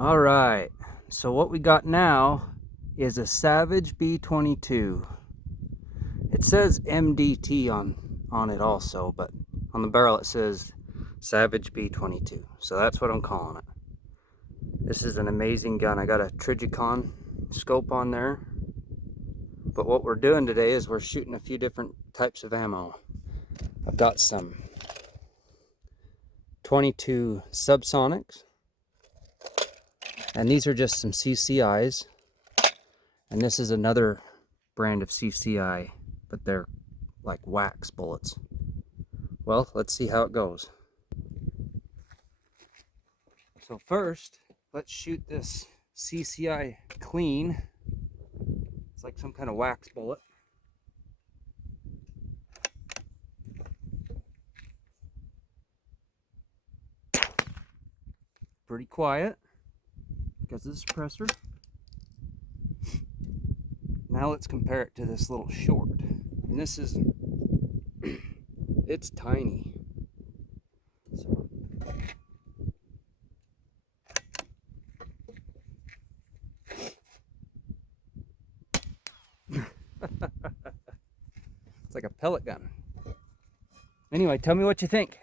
All right, so what we got now is a Savage B22. It says MDT on it also, but on the barrel it says Savage B22. So that's what I'm calling it. This is an amazing gun. I got a Trigicon scope on there. But what we're doing today is we're shooting a few different types of ammo. I've got some 22 subsonics. And these are just some CCIs. And this is another brand of CCI, but they're like wax bullets. Well, let's see how it goes. So first, let's shoot this CCI clean. It's like some kind of wax bullet. Pretty quiet because of the suppressor. Now let's compare it to this little short. And this is, it's tiny. So. It's like a pellet gun. Anyway, tell me what you think.